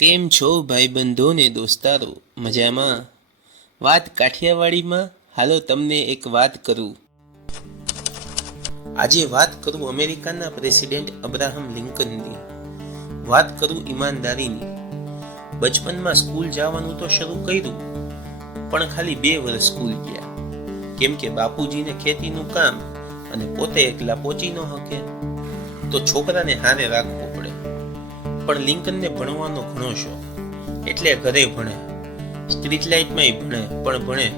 કેમ છો ભાઈબંધો ને દોસ્તારો, મજામાં? વાત કાઠિયાવાડીમાં? હાલો તમને એક વાત કરું. આજે વાત કરું અમેરિકાના પ્રેસિડેન્ટ અબ્રાહમ લિંકનની. વાત કરું ઈમાનદારીની. બચપનમાં સ્કૂલ જવાનું તો શરૂ કર્યું, પણ ખાલી બે વર્ષ સ્કૂલ ગયા. કેમ કે બાપુજીને ખેતીનું કામ અને પોતે એકલા પહોંચી ન શકે તો છોકરાને હારે રાખવો. પણ લિંકનને ભણવાનો ઘણો શોખ. એટલે ઘરે ભણે. સ્ટ્રીટ લાઇટમાંય ભણે, પણ ભણે.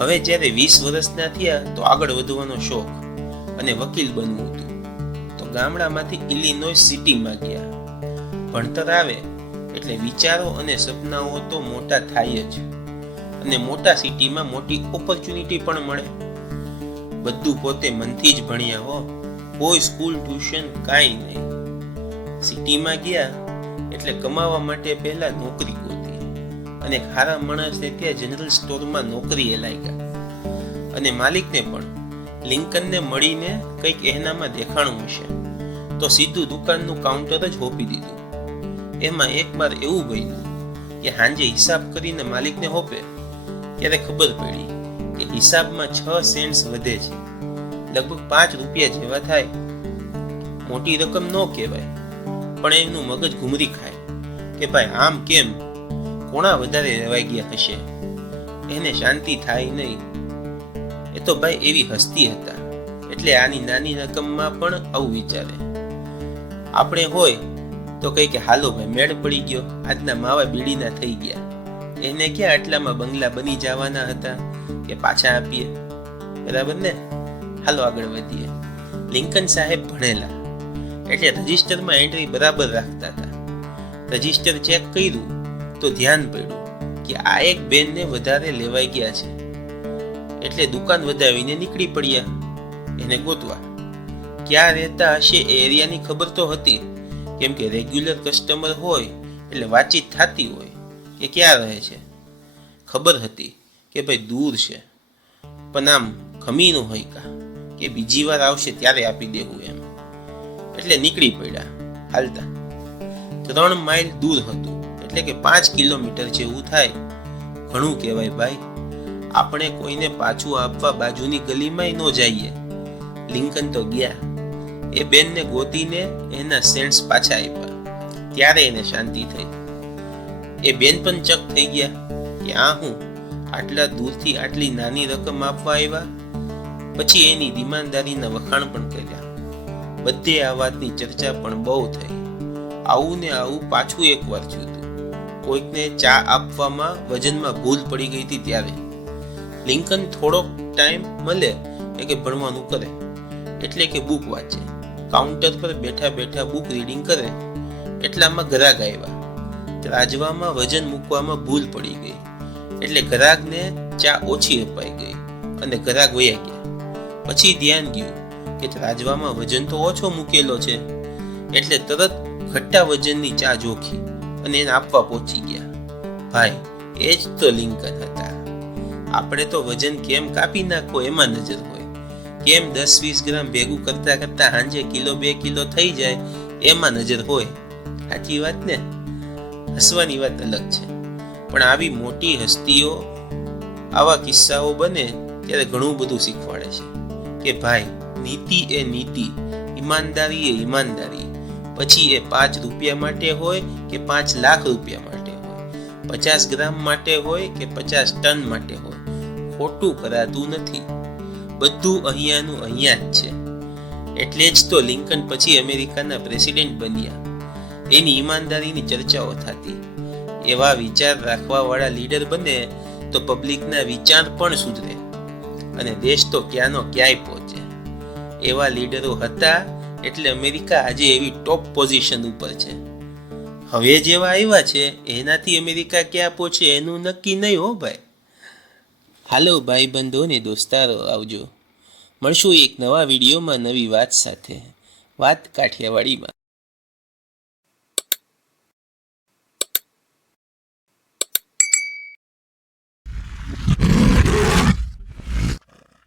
હવે જ્યારે વીસ વર્ષના થયા તો આગળ વધવાનો શોખ અને વકીલ બનવું હતું. તો ગામડામાંથી ઇલિનોય સિટીમાં ગયા. ભણતર આવે એટલે વિચારો અને સપનાઓ તો મોટા થાય જ. અને મોટા સિટીમાં મોટી ઓપોર્ચ્યુનિટી પણ મળે. બધું પોતે મનથી જ ભણ્યા હો. કોઈ સ્કૂલ ટ્યુશન કાંઈ નહીં. સિટીમાં ગયા એટલે કમાવા માટે પહેલા નોકરી ગોતી. અને ખારા માણસને ત્યાં જનરલ સ્ટોરમાં નોકરીએ લાગ્યા અને માલિકને પણ લિંકનને મળીને કંઈક એનામાં દેખાણું હશે. તો સીધું દુકાનનું કાઉન્ટર જ હોપી દીધું. એમાં એક વાર એવું બન્યું કે હાંજે હિસાબ કરીને માલિકને હોપે. ત્યારે ખબર પડી કે હિસાબમાં છ સેન્ટ્સ વધે છે. લગભગ પાંચ રૂપિયા જેવા થાય. મોટી રકમ ન કહેવાય. પણ એનું મગજ ઘુમરી ખાય. કે ભાઈ, આમ કેમ? કોણા વધારે રહેવાઈ ગયા હશે? એને શાંતિ થાય નહીં. એ તો ભાઈ એવી હસ્તી હતા. એટલે આની નાની રકમમાં પણ આવું વિચારે. આપણે હોય તો કહે કે, હાલો ભાઈ, મેળ પડી ગયો. આજના માવા બીડીના થઈ ગયા. એને ક્યાં આટલામાં બંગલા બની જવાના હતા? કે પાછા આપીએ? બરાબર ને? હાલો આગળ વધીએ. લિંકન સાહેબ ભણેલા. એટલે રજિસ્ટરમાં એન્ટ્રી બરાબર રાખતા હતા. રજિસ્ટર ચેક કર્યું તો ધ્યાન પડ્યું કે આ એક બેનને વધારે લેવાઈ ગયા છે. એટલે દુકાન વધાવીને નીકળી પડ્યા. એને ગોતવા. ક્યાં રહેતા હશે એ એરિયાની ખબર તો હતી. કેમ કે રેગ્યુલર કસ્ટમર હોય એટલે વાતચીત થતી હોય કે ક્યાં રહે છે. ખબર હતી કે ભાઈ દૂર છે. પણ આમ ખમીનું હોય કા કે બીજી વાર આવશે ત્યારે આપી દેવું એમ. એટલે નીકળી પડ્યા. હાલતા. ત્રણ માઇલ દૂર હતું. એટલે કે પાંચ કિલોમીટર જેવું થાય. ઘણું કહેવાય ભાઈ. આપણે કોઈને પાછું આપવા બાજુની ગલીમાંય ન જઈએ. લિંકન તો ગયા. એ બેનને ગોતીને એના સેન્ટ્સ પાછા આપ્યા ત્યારે એને શાંતિ થઈ. એ બેન પણ ચક થઈ ગયા. કે આ હું? આટલા દૂરથી આટલી નાની રકમ આપવા આવ્યા પછી એની દીમાનદારીના વખાણ પણ કર્યા. બધે આ વાતની ચર્ચા પણ બહુ થઈ. આવું ને આવું પાછું એક વાર થયું હતું કોઈકને ચા આપવામાં વજનમાં ભૂલ પડી ગઈ હતી ત્યારે. લિંકન થોડોક ટાઈમ મળે એ કે ભણવાનું કરે. એટલે કે બુક વાંચે. કાઉન્ટર પર બેઠા બેઠા બુક રીડિંગ કરે. એટલામાં ગ્રાહક આવ્યા. ત્રાજવામાં વજન મૂકવામાં ભૂલ પડી ગઈ. એટલે ગ્રાહકને ચા ઓછી અપાઈ ગઈ અને ગ્રાહક વયા ગયા. પછી ધ્યાન ગયું. કે રાજવામાં વજન તો ઓછો મૂકેલો છે. એટલે તરત ઘટ્ટા વજનની ચા જોખી અને એને આપવા પહોંચી ગયા. ભાઈ, એ જ તો લિંકન હતા. આપણે તો વજન કેમ કાપી નાખો એમાં નજર હોય. કેમ દસ વીસ ગ્રામ ભેગું કરતા કરતા સાંજે કિલો બે કિલો થઈ જાય એમાં નજર હોય? સાચી વાત ને? હસવાની વાત અલગ છે. પણ આવી મોટી હસ્તીઓ આવા કિસ્સાઓ બને ત્યારે ઘણું બધું શીખવાડે છે. કે ભાઈ નીતિ એ નીતિ, ઈમાનદારી એ ઈમાનદારી. પછી એ પાંચ રૂપિયા માટે હોય કે પાંચ લાખ રૂપિયા માટે હોય? પચાસ ગ્રામ માટે હોય કે પચાસ ટન માટે હોય? ખોટું કરાતું નથી. બધું અહીંયાનું અહીંયા જ છે. એટલે જ તો લિંકન પછી અમેરિકાના પ્રેસિડેન્ટ બન્યા. એની ઈમાનદારીની ચર્ચાઓ થતી. એવા વિચાર રાખવાવાળા લીડર બને તો પબ્લિકના વિચાર પણ સુધરે. અને દેશ તો ક્યાંનો ક્યાંય પહોંચે. એવા લીડરો હતા એટલે અમેરિકા આજે એવી ટોપ પોઝિશન ઉપર છે. હવે જેવા આવ્યા છે, એનાથી અમેરિકા ક્યાં પહોંચે એનું નક્કી નહીં હો ભાઈ. હાલો ભાઈબંધો ને દોસ્તારો, આવજો. મળશું એક નવા વિડીયોમાં નવી વાત સાથે. વાત કાઠિયાવાડીમાં.